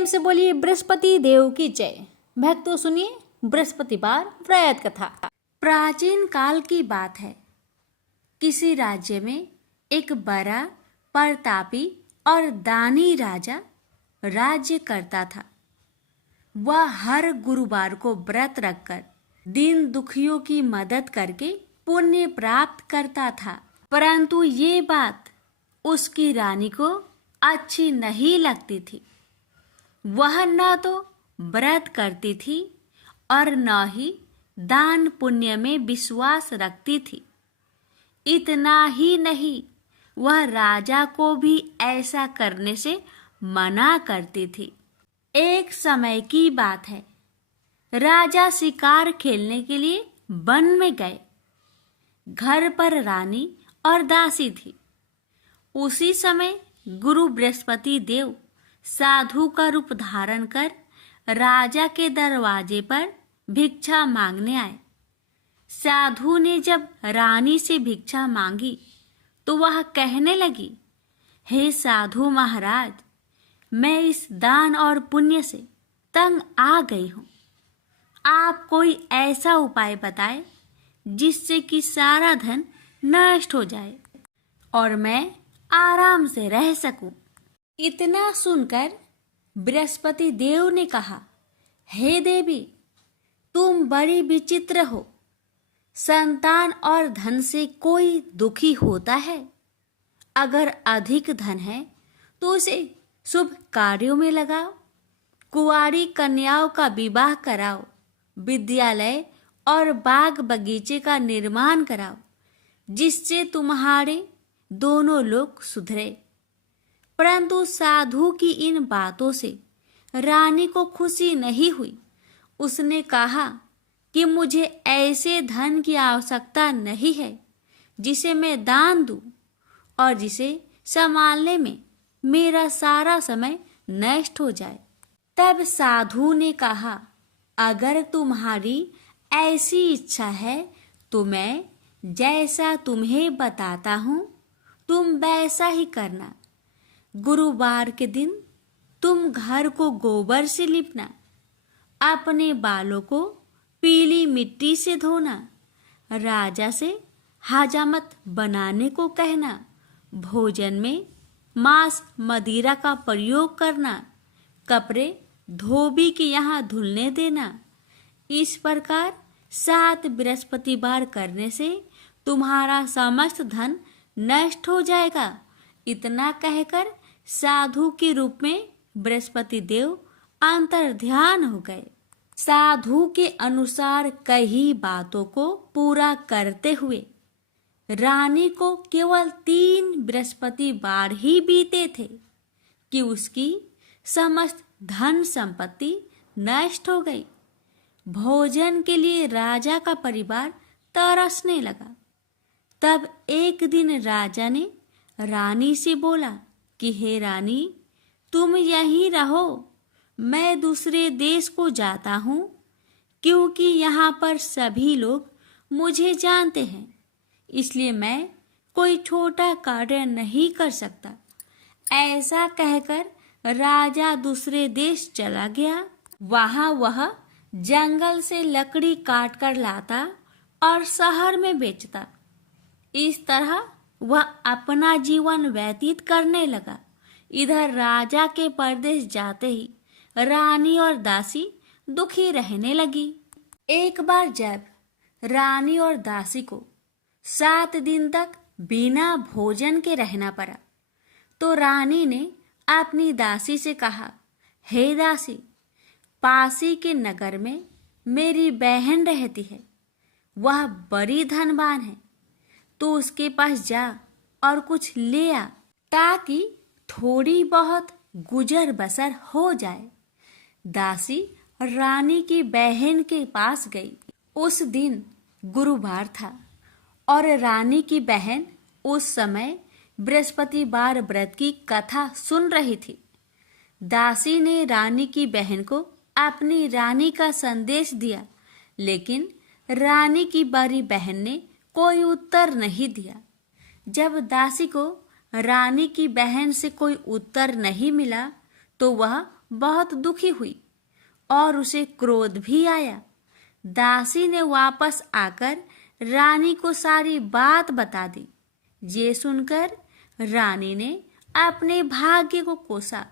प्रेम से बोलिए बृहस्पति देव की जय। भक्तों सुनिए बृहस्पतिवार व्रत कथा। प्राचीन काल की बात है। किसी राज्य में एक बड़ा प्रतापी और दानी राजा राज्य करता था। वह हर गुरुवार को व्रत रखकर दीन दुखियों की मदद करके पुण्य प्राप्त करता था। परंतु ये बात उसकी रानी को अच्छी नहीं लगती थी। वह न तो व्रत करती थी और न ही दान पुण्य में विश्वास रखती थी। इतना ही नहीं, वह राजा को भी ऐसा करने से मना करती थी। एक समय की बात है। राजा शिकार खेलने के लिए वन में गए। घर पर रानी और दासी थी। उसी समय गुरु बृहस्पति देव साधु का रूप धारण कर राजा के दरवाजे पर भिक्षा मांगने आए। साधु ने जब रानी से भिक्षा मांगी तो वह कहने लगी, हे साधु महाराज, मैं इस दान और पुण्य से तंग आ गई हूँ। आप कोई ऐसा उपाय बताएं जिससे कि सारा धन नष्ट हो जाए और मैं आराम से रह सकूं। इतना सुनकर बृहस्पति देव ने कहा, हे देवी, तुम बड़ी विचित्र हो। संतान और धन से कोई दुखी होता है? अगर अधिक धन है तो उसे शुभ कार्यों में लगाओ, कुंवारी कन्याओं का विवाह कराओ, विद्यालय और बाग बगीचे का निर्माण कराओ, जिससे तुम्हारे दोनों लोग सुधरे। परंतु साधु की इन बातों से रानी को खुशी नहीं हुई। उसने कहा कि मुझे ऐसे धन की आवश्यकता नहीं है जिसे मैं दान दूं और जिसे संभालने में मेरा सारा समय नष्ट हो जाए। तब साधु ने कहा, अगर तुम्हारी ऐसी इच्छा है तो मैं जैसा तुम्हें बताता हूँ तुम वैसा ही करना। गुरुवार के दिन तुम घर को गोबर से लिपना, अपने बालों को पीली मिट्टी से धोना, राजा से हजामत बनाने को कहना, भोजन में मांस मदिरा का प्रयोग करना, कपड़े धोबी के यहाँ धुलने देना। इस प्रकार 7 बृहस्पतिवार करने से तुम्हारा समस्त धन नष्ट हो जाएगा। इतना कहकर साधु के रूप में बृहस्पति देव अंतर्ध्यान हो गए। साधु के अनुसार कई बातों को पूरा करते हुए रानी को केवल 3 बृहस्पतिवार ही बीते थे कि उसकी समस्त धन संपत्ति नष्ट हो गई। भोजन के लिए राजा का परिवार तरसने लगा। तब एक दिन राजा ने रानी से बोला कि हे रानी, तुम यहीं रहो, मैं दूसरे देश को जाता हूँ, क्योंकि यहाँ पर सभी लोग मुझे जानते हैं, इसलिए मैं कोई छोटा कार्य नहीं कर सकता। ऐसा कहकर राजा दूसरे देश चला गया। वहाँ वह जंगल से लकड़ी काट कर लाता और शहर में बेचता। इस तरह वह अपना जीवन व्यतीत करने लगा। इधर राजा के परदेश जाते ही रानी और दासी दुखी रहने लगी। एक बार जब रानी और दासी को 7 दिन तक बिना भोजन के रहना पड़ा तो रानी ने अपनी दासी से कहा, हे दासी, पासी के नगर में मेरी बहन रहती है। वह बड़ी धनवान है, तो उसके पास जा और कुछ ले आ, ताकि थोड़ी बहुत गुजर बसर हो जाए। दासी रानी की बहन के पास गई। उस दिन गुरुवार था और रानी की बहन उस समय बृहस्पतिवार व्रत की कथा सुन रही थी। दासी ने रानी की बहन को अपनी रानी का संदेश दिया, लेकिन रानी की बड़ी बहन ने कोई उत्तर नहीं दिया। जब दासी को रानी की बहन से कोई उत्तर नहीं मिला तो वह बहुत दुखी हुई और उसे क्रोध भी आया। दासी ने वापस आकर रानी को सारी बात बता दी। ये सुनकर रानी ने अपने भाग्य को कोसा।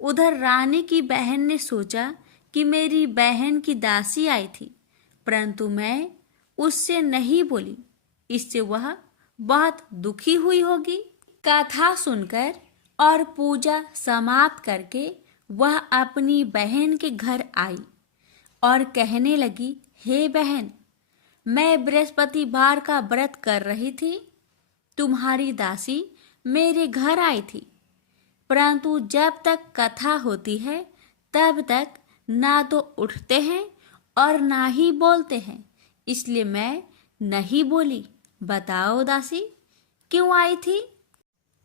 उधर रानी की बहन ने सोचा कि मेरी बहन की दासी आई थी, परंतु मैं उससे नहीं बोली, इससे वह बहुत दुखी हुई होगी। कथा सुनकर और पूजा समाप्त करके वह अपनी बहन के घर आई और कहने लगी, हे बहन, मैं बृहस्पतिवार का व्रत कर रही थी। तुम्हारी दासी मेरे घर आई थी, परंतु जब तक कथा होती है तब तक ना तो उठते हैं और ना ही बोलते हैं, इसलिए मैं नहीं बोली। बताओ दासी, क्यों आई थी?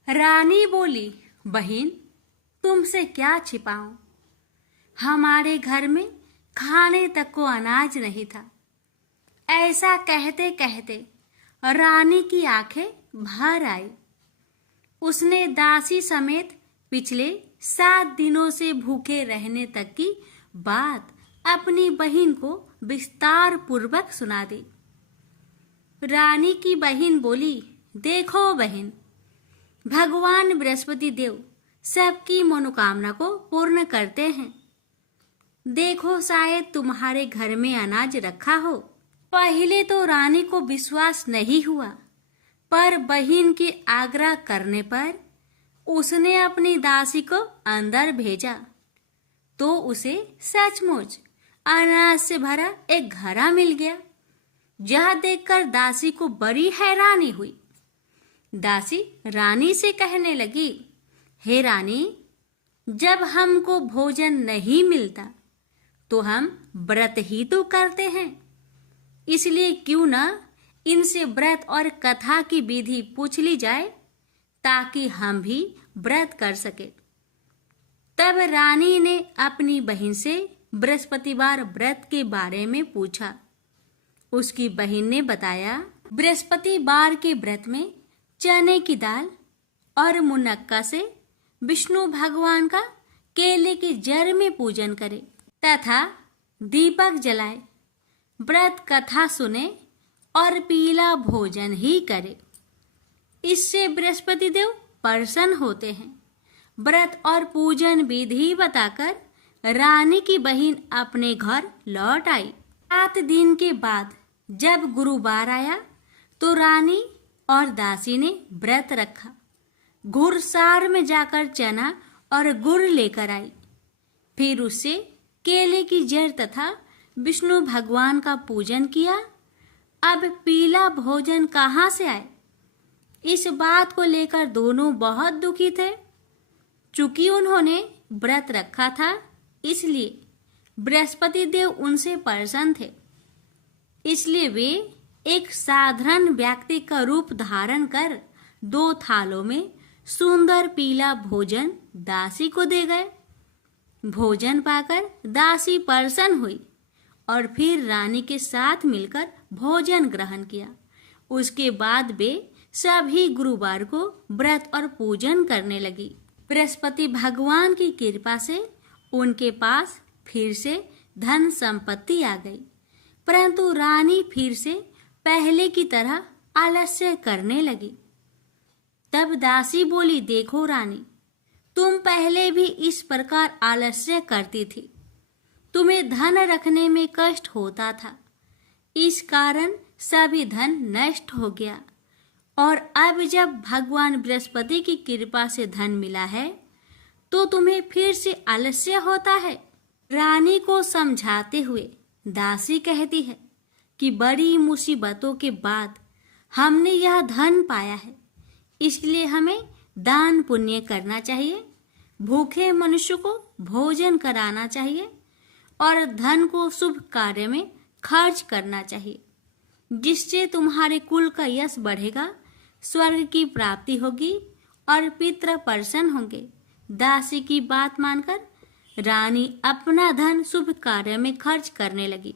रानी बोली, बहन, तुमसे क्या छिपाऊं? हमारे घर में खाने तक को अनाज नहीं था। ऐसा कहते कहते रानी की आंखें भर आई। उसने दासी समेत पिछले 7 दिनों से भूखे रहने तक की बात अपनी बहन को विस्तार पूर्वक सुना दी। रानी की बहन बोली, देखो बहन, भगवान बृहस्पति देव सबकी मनोकामना को पूर्ण करते हैं। देखो, शायद तुम्हारे घर में अनाज रखा हो। पहले तो रानी को विश्वास नहीं हुआ, पर बहन के आग्रह करने पर उसने अपनी दासी को अंदर भेजा तो उसे सचमुच अनाज से भरा एक घड़ा मिल गया। यह देखकर दासी को बड़ी हैरानी हुई। दासी रानी से कहने लगी, हे रानी, जब हमको भोजन नहीं मिलता तो हम व्रत ही तो करते हैं, इसलिए क्यों न इनसे व्रत और कथा की विधि पूछ ली जाए ताकि हम भी व्रत कर सके। तब रानी ने अपनी बहन से बृहस्पतिवार व्रत के बारे में पूछा। उसकी बहन ने बताया, बृहस्पतिवार के व्रत में चने की दाल और मुनक्का से विष्णु भगवान का केले के जड़ में पूजन करे तथा दीपक जलाए, व्रत कथा सुने और पीला भोजन ही करे। इससे बृहस्पति देव प्रसन्न होते हैं। व्रत और पूजन विधि बताकर रानी की बहन अपने घर लौट आई। 7 दिन के बाद जब गुरुवार आया तो रानी और दासी ने व्रत रखा। घुड़सार में जाकर चना और गुड़ लेकर आई। फिर उससे केले की जड़ तथा विष्णु भगवान का पूजन किया। अब पीला भोजन कहाँ से आए? इस बात को लेकर दोनों बहुत दुखी थे। चूंकि उन्होंने व्रत रखा था, इसलिए बृहस्पति देव उनसे प्रसन्न थे। इसलिए वे एक साधारण व्यक्ति का रूप धारण कर 2 थालों में सुंदर पीला भोजन दासी को दे गए। भोजन पाकर दासी प्रसन्न हुई और फिर रानी के साथ मिलकर भोजन ग्रहण किया। उसके बाद वे सभी गुरुवार को व्रत और पूजन करने लगी। बृहस्पति भगवान की कृपा से उनके पास फिर से धन संपत्ति आ गई, परंतु रानी फिर से पहले की तरह आलस्य करने लगी। तब दासी बोली, देखो रानी, तुम पहले भी इस प्रकार आलस्य करती थी। तुम्हें धन रखने में कष्ट होता था, इस कारण सभी धन नष्ट हो गया, और अब जब भगवान बृहस्पति की कृपा से धन मिला है तो तुम्हें फिर से आलस्य होता है। रानी को समझाते हुए दासी कहती है कि बड़ी मुसीबतों के बाद हमने यह धन पाया है, इसलिए हमें दान पुण्य करना चाहिए, भूखे मनुष्य को भोजन कराना चाहिए और धन को शुभ कार्य में खर्च करना चाहिए, जिससे तुम्हारे कुल का यश बढ़ेगा, स्वर्ग की प्राप्ति होगी और पितृ प्रसन्न होंगे। दासी की बात मानकर रानी अपना धन शुभ कार्य में खर्च करने लगी,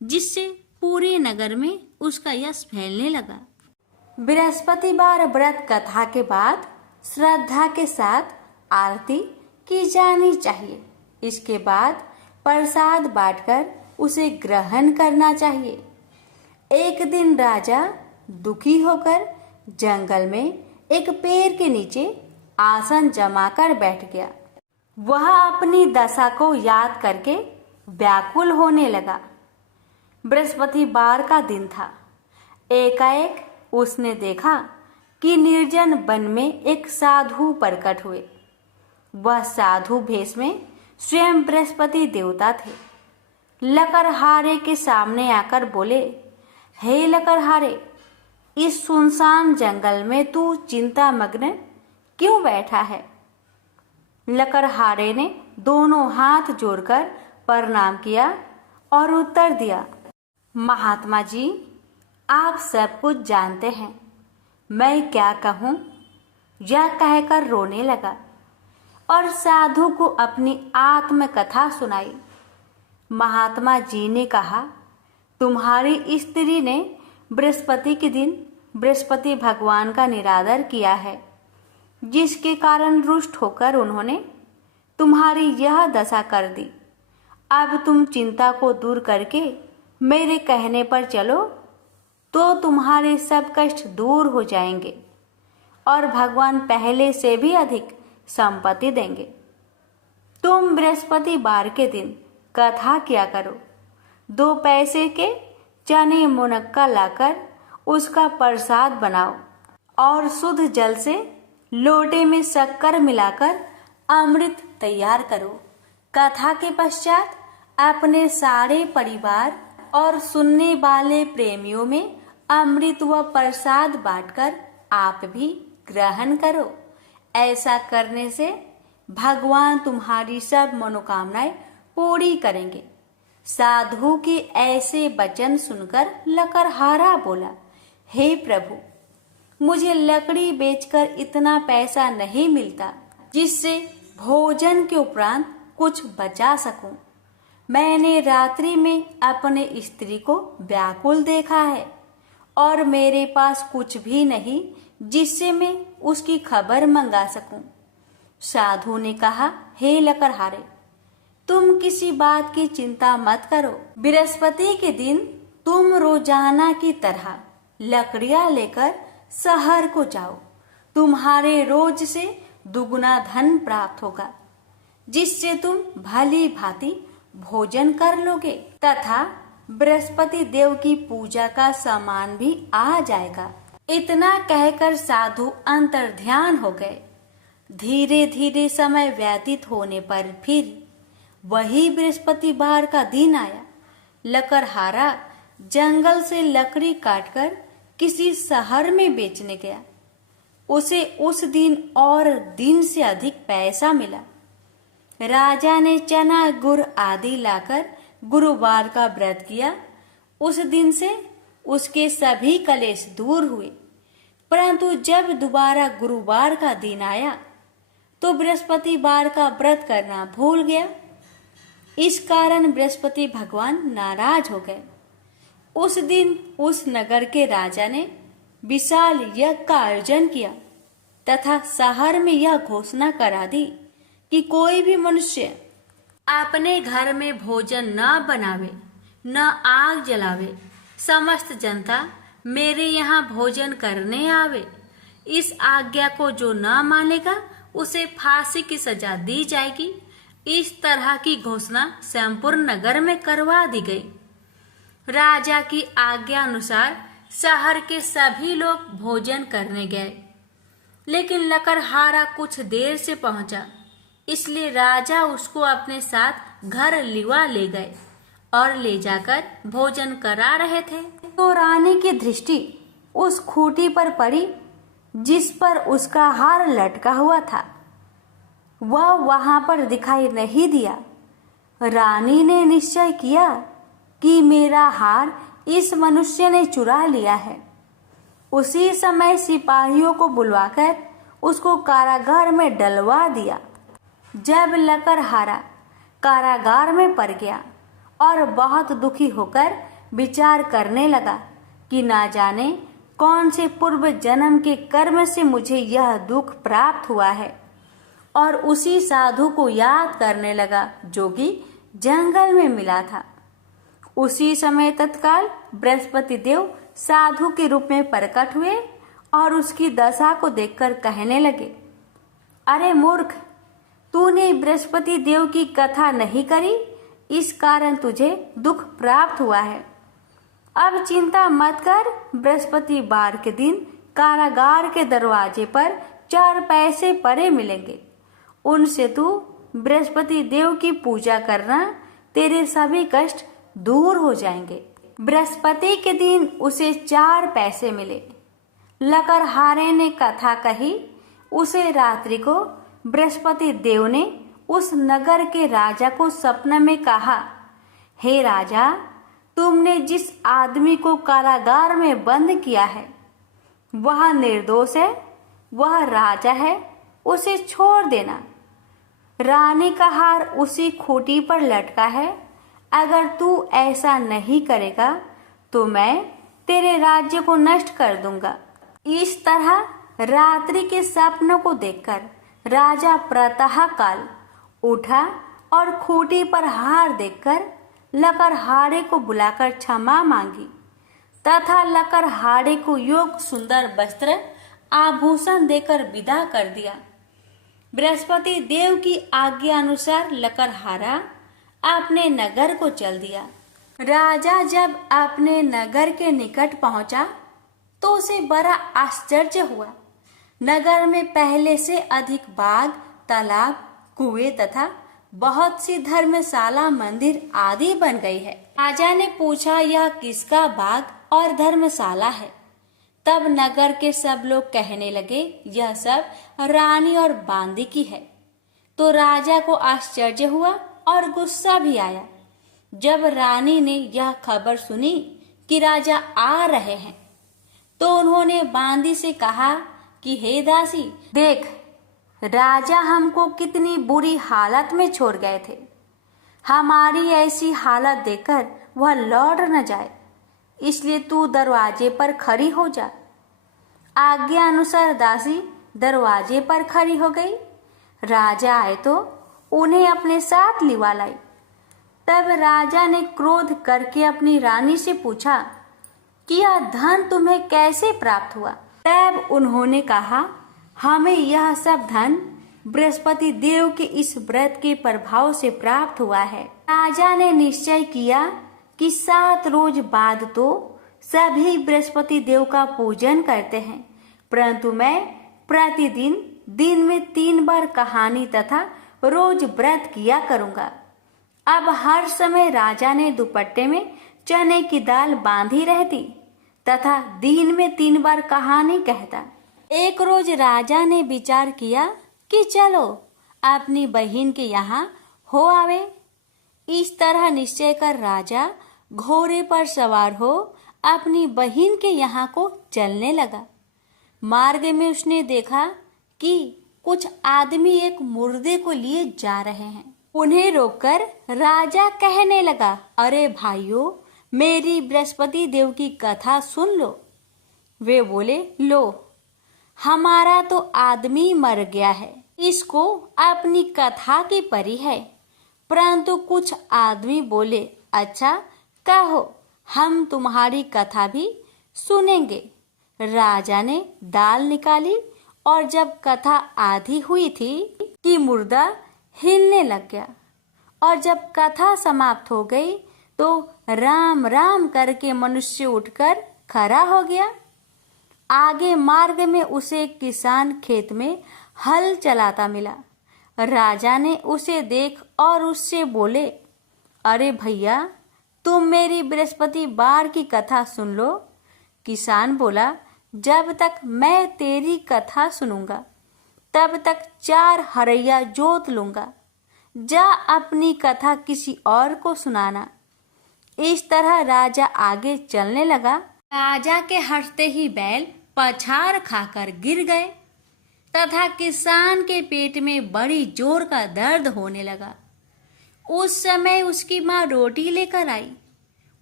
जिससे पूरे नगर में उसका यश फैलने लगा। बृहस्पतिवार व्रत कथा के बाद श्रद्धा के साथ आरती की जानी चाहिए। इसके बाद प्रसाद बांटकर उसे ग्रहण करना चाहिए। एक दिन राजा दुखी होकर जंगल में एक पेड़ के नीचे आसन जमाकर बैठ गया। वह अपनी दशा को याद करके व्याकुल होने लगा। बृहस्पतिवार का दिन था। एकाएक उसने देखा कि निर्जन वन में एक साधु प्रकट हुए। वह साधु भेष में स्वयं बृहस्पति देवता थे। लकड़हारे के सामने आकर बोले, हे लकड़हारे, इस सुनसान जंगल में तू चिंता मग्न क्यों बैठा है? लकड़हारे ने दोनों हाथ जोड़कर प्रणाम किया और उत्तर दिया, महात्मा जी, आप सब कुछ जानते हैं, मैं क्या कहूँ? यह कहकर रोने लगा और साधु को अपनी आत्मकथा सुनाई। महात्मा जी ने कहा, तुम्हारी स्त्री ने बृहस्पति के दिन बृहस्पति भगवान का निरादर किया है, जिसके कारण रुष्ट होकर उन्होंने तुम्हारी यह दशा कर दी। अब तुम चिंता को दूर करके मेरे कहने पर चलो तो तुम्हारे सब कष्ट दूर हो जाएंगे और भगवान पहले से भी अधिक संपत्ति देंगे। तुम बृहस्पतिवार के दिन कथा किया करो। 2 पैसे के चने मुनक्का लाकर उसका प्रसाद बनाओ और शुद्ध जल से लोटे में शक्कर मिलाकर अमृत तैयार करो। कथा के पश्चात अपने सारे परिवार और सुनने वाले प्रेमियों में अमृत व प्रसाद बांटकर आप भी ग्रहण करो। ऐसा करने से भगवान तुम्हारी सब मनोकामनाएं पूरी करेंगे। साधु के ऐसे वचन सुनकर लकड़हारा बोला, हे प्रभु, मुझे लकड़ी बेचकर इतना पैसा नहीं मिलता जिससे भोजन के उपरांत कुछ बचा सकूं। मैंने रात्रि में अपने स्त्री को व्याकुल देखा है और मेरे पास कुछ भी नहीं जिससे मैं उसकी खबर मंगा सकूं। साधु ने कहा, हे लकड़हारे, तुम किसी बात की चिंता मत करो। बृहस्पति के दिन तुम रोजाना की तरह लकड़ियां लेकर शहर को जाओ। तुम्हारे रोज से दुगुना धन प्राप्त होगा, जिससे तुम भली भांति भोजन कर लोगे तथा बृहस्पति देव की पूजा का सामान भी आ जाएगा। इतना कहकर साधु अंतर्ध्यान हो गए। धीरे धीरे समय व्यतीत होने पर फिर वही बृहस्पतिवार का दिन आया। लकड़हारा जंगल से लकड़ी काटकर किसी शहर में बेचने गया। उसे उस दिन और दिन से अधिक पैसा मिला। राजा ने चना गुड़ आदि लाकर गुरुवार का व्रत किया। उस दिन से उसके सभी कलेश दूर हुए। परंतु जब दोबारा गुरुवार का दिन आया तो बृहस्पतिवार का व्रत करना भूल गया। इस कारण बृहस्पति भगवान नाराज हो गए। उस दिन उस नगर के राजा ने विशाल यज्ञ का आयोजन किया तथा शहर में यह घोषणा करा दी कि कोई भी मनुष्य अपने घर में भोजन न बनावे, न आग जलावे। समस्त जनता मेरे यहाँ भोजन करने आवे। इस आज्ञा को जो न मानेगा उसे फांसी की सजा दी जाएगी। इस तरह की घोषणा संपूर्ण नगर में करवा दी गई। राजा की आज्ञा अनुसार शहर के सभी लोग भोजन करने गए, लेकिन लकड़हारा कुछ देर से पहुंचा, इसलिए राजा उसको अपने साथ घर लिवा ले गए और ले जाकर भोजन करा रहे थे तो रानी की दृष्टि उस खूंटी पर पड़ी जिस पर उसका हार लटका हुआ था। वह वहां पर दिखाई नहीं दिया। रानी ने निश्चय किया कि मेरा हार इस मनुष्य ने चुरा लिया है। उसी समय सिपाहियों को बुलवाकर उसको कारागार में डलवा दिया। जब लकड़हारा कारागार में पड़ गया और बहुत दुखी होकर विचार करने लगा कि ना जाने कौन से पूर्व जन्म के कर्म से मुझे यह दुख प्राप्त हुआ है, और उसी साधु को याद करने लगा जो कि जंगल में मिला था। उसी समय तत्काल बृहस्पति देव साधु के रूप में प्रकट हुए और उसकी दशा को देखकर कहने लगे, अरे मूर्ख, तूने बृहस्पति देव की कथा नहीं करी, इस कारण तुझे दुख प्राप्त हुआ है। अब चिंता मत कर, बृहस्पतिवार के दिन कारागार के दरवाजे पर 4 पैसे पड़े मिलेंगे। उनसे तू बृहस्पति देव की पूजा करना, तेरे सभी कष्ट दूर हो जाएंगे। बृहस्पति के दिन उसे 4 पैसे मिले। लकड़हारे ने कथा कही। उसे रात्रि को बृहस्पति देव ने उस नगर के राजा को सपने में कहा, हे राजा, तुमने जिस आदमी को कारागार में बंद किया है वह निर्दोष है, वह राजा है, उसे छोड़ देना। रानी का हार उसी खूंटी पर लटका है। अगर तू ऐसा नहीं करेगा तो मैं तेरे राज्य को नष्ट कर दूंगा। इस तरह रात्रि के सपनों को देखकर राजा प्रातः काल उठा और खूंटी पर हार देखकर लकड़हारे को बुलाकर क्षमा मांगी तथा लकड़हारे को योग सुंदर वस्त्र आभूषण देकर विदा कर दिया। बृहस्पति देव की आज्ञा अनुसार लकड़हारा अपने नगर को चल दिया। राजा जब अपने नगर के निकट पहुंचा तो उसे बड़ा आश्चर्य हुआ। नगर में पहले से अधिक बाग, तालाब, कुएं तथा बहुत सी धर्मशाला, मंदिर आदि बन गई है। राजा ने पूछा, यह किसका बाग और धर्मशाला है? तब नगर के सब लोग कहने लगे, यह सब रानी और बांदी की है। तो राजा को आश्चर्य हुआ और गुस्सा भी आया। जब रानी ने यह खबर सुनी कि राजा आ रहे हैं तो उन्होंने बांदी से कहा कि हे दासी, देख, राजा हमको कितनी बुरी हालत में छोड़ गए थे। हमारी ऐसी हालत देखकर वह लौट न जाए, इसलिए तू दरवाजे पर खड़ी हो जा। आज्ञा अनुसार दासी दरवाजे पर खड़ी हो गई। राजा आए तो उन्हें अपने साथ लिवा लाई। तब राजा ने क्रोध करके अपनी रानी से पूछा कि यह धन तुम्हें कैसे प्राप्त हुआ? तब उन्होंने कहा, हमें यह सब धन बृहस्पति देव के इस व्रत के प्रभाव से प्राप्त हुआ है। राजा ने निश्चय किया कि 7 रोज बाद तो सभी बृहस्पति देव का पूजन करते हैं, परंतु मैं प्रतिदिन दिन में 3 बार कहानी तथा रोज व्रत किया करूंगा। अब हर समय राजा ने दुपट्टे में चने की दाल बांधी रहती तथा दिन में 3 बार कहानी कहता। एक रोज राजा ने विचार किया कि चलो अपनी बहन के यहाँ हो आवे। इस तरह निश्चय कर राजा घोड़े पर सवार हो अपनी बहन के यहाँ को चलने लगा। मार्ग में उसने देखा कि कुछ आदमी एक मुर्दे को लिए जा रहे हैं। उन्हें रोककर राजा कहने लगा, अरे भाइयों, मेरी बृहस्पति देव की कथा सुन लो। वे बोले, लो, हमारा तो आदमी मर गया है, इसको अपनी कथा की परी है। परंतु कुछ आदमी बोले, अच्छा कहो, हम तुम्हारी कथा भी सुनेंगे। राजा ने दाल निकाली और जब कथा आधी हुई थी कि मुर्दा हिलने लग गया और जब कथा समाप्त हो गई तो राम राम करके मनुष्य उठकर खड़ा हो गया। आगे मार्ग में उसे एक किसान खेत में हल चलाता मिला। राजा ने उसे देख और उससे बोले, अरे भैया, तुम मेरी बृहस्पतिवार की कथा सुन लो। किसान बोला, जब तक मैं तेरी कथा सुनूंगा तब तक 4 हरैया जोत लूंगा। जा अपनी कथा किसी और को सुनाना। इस तरह राजा आगे चलने लगा। राजा के हंसते ही बैल पछाड़ खाकर गिर गए तथा किसान के पेट में बड़ी जोर का दर्द होने लगा। उस समय उसकी माँ रोटी लेकर आई।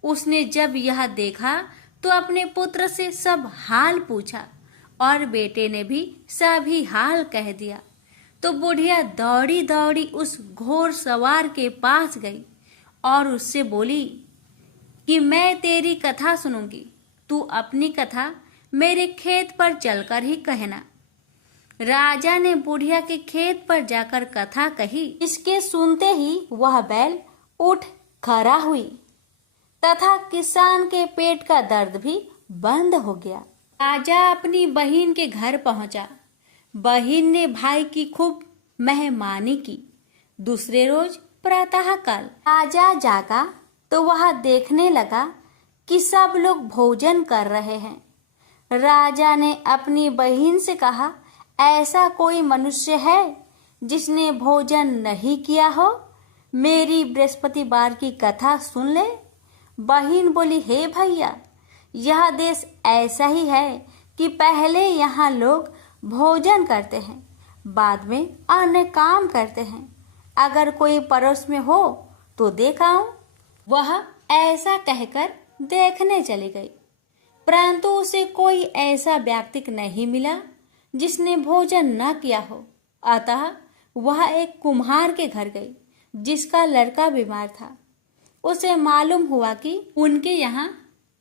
उसने जब यह देखा तो अपने पुत्र से सब हाल पूछा और बेटे ने भी सभी हाल कह दिया। तो बुढ़िया दौड़ी दौड़ी उस घोड़ सवार के पास गई और उससे बोली कि मैं तेरी कथा सुनूंगी, तू अपनी कथा मेरे खेत पर चलकर ही कहना। राजा ने बुढ़िया के खेत पर जाकर कथा कही। इसके सुनते ही वह बैल उठ खड़ा हुई तथा किसान के पेट का दर्द भी बंद हो गया। राजा अपनी बहन के घर पहुंचा। बहन ने भाई की खूब मेहमानी की। दूसरे रोज प्रातःकाल राजा जागा तो वह देखने लगा कि सब लोग भोजन कर रहे हैं। राजा ने अपनी बहन से कहा, ऐसा कोई मनुष्य है जिसने भोजन नहीं किया हो? मेरी बृहस्पतिवार की कथा सुन ले। बहन बोली, हे भैया, यह देश ऐसा ही है कि पहले यहाँ लोग भोजन करते हैं, बाद में अन्य काम करते हैं। अगर कोई पड़ोस में हो तो देख आऊं। वह ऐसा कहकर देखने चली गई, परंतु उसे कोई ऐसा व्यक्ति नहीं मिला जिसने भोजन न किया हो। अतः वह एक कुम्हार के घर गई जिसका लड़का बीमार था। उसे मालूम हुआ कि उनके यहाँ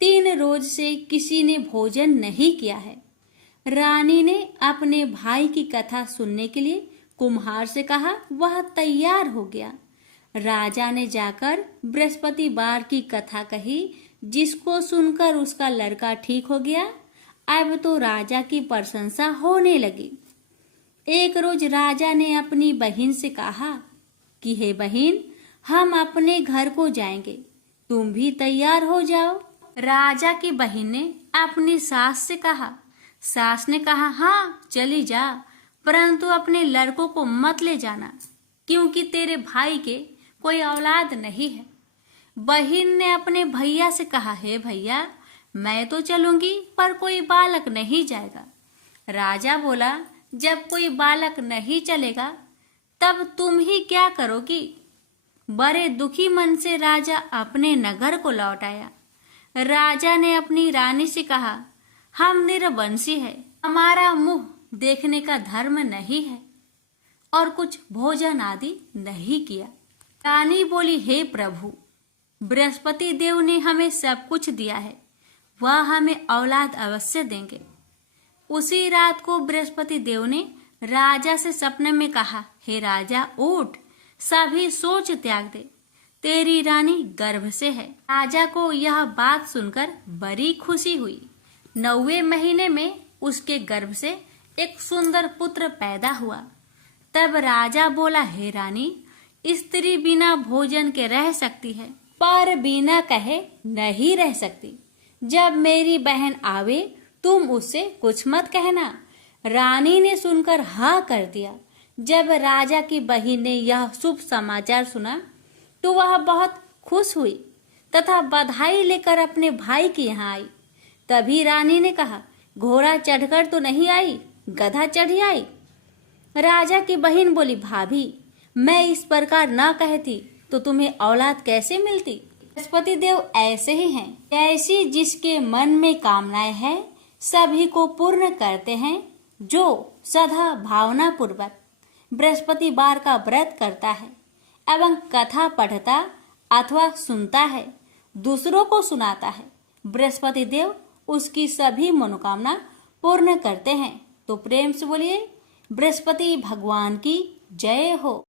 3 रोज से किसी ने भोजन नहीं किया है। रानी ने अपने भाई की कथा सुनने के लिए कुम्हार से कहा। वह तैयार हो गया। राजा ने जाकर बृहस्पतिवार की कथा कही, जिसको सुनकर उसका लड़का ठीक हो गया। अब तो राजा की प्रशंसा होने लगी। एक रोज राजा ने अपनी बहन से कहा कि हे बहन, हम अपने घर को जाएंगे, तुम भी तैयार हो जाओ। राजा की बहन ने अपनी सास से कहा। सास ने कहा, हाँ चली जा, परंतु अपने लड़कों को मत ले जाना, क्योंकि तेरे भाई के कोई औलाद नहीं है। बहन ने अपने भैया से कहा, हे भैया, मैं तो चलूंगी पर कोई बालक नहीं जाएगा। राजा बोला, जब कोई बालक नहीं चलेगा तब तुम ही क्या करोगी? बड़े दुखी मन से राजा अपने नगर को लौट आया। राजा ने अपनी रानी से कहा, हम निरवंशी है, हमारा मुंह देखने का धर्म नहीं है और कुछ भोजन आदि नहीं किया। रानी बोली, हे प्रभु, बृहस्पति देव ने हमें सब कुछ दिया है, वह हमें औलाद अवश्य देंगे। उसी रात को बृहस्पति देव ने राजा से सपने में कहा, हे राजा, उठ, सभी सोच त्याग दे, तेरी रानी गर्भ से है। राजा को यह बात सुनकर बड़ी खुशी हुई। 9वें महीने में उसके गर्भ से एक सुंदर पुत्र पैदा हुआ। तब राजा बोला, हे रानी, स्त्री बिना भोजन के रह सकती है, पर बिना कहे नहीं रह सकती। जब मेरी बहन आवे तुम उससे कुछ मत कहना। रानी ने सुनकर हाँ कर दिया। जब राजा की बहन ने यह शुभ समाचार सुना तो वह बहुत खुश हुई तथा बधाई लेकर अपने भाई के यहाँ आई। तभी रानी ने कहा, घोड़ा चढ़कर तो नहीं आई, गधा चढ़ी आई। राजा की बहन बोली, भाभी, मैं इस प्रकार न कहती तो तुम्हें औलाद कैसे मिलती? बृहस्पति देव ऐसे ही हैं, ऐसी जिसके मन में कामनाएं हैं सभी को पूर्ण करते हैं। जो सदा भावना पूर्वक बृहस्पतिवार का व्रत करता है एवं कथा पढ़ता अथवा सुनता है, दूसरों को सुनाता है, बृहस्पति देव उसकी सभी मनोकामना पूर्ण करते हैं। तो प्रेम से बोलिए, बृहस्पति भगवान की जय हो।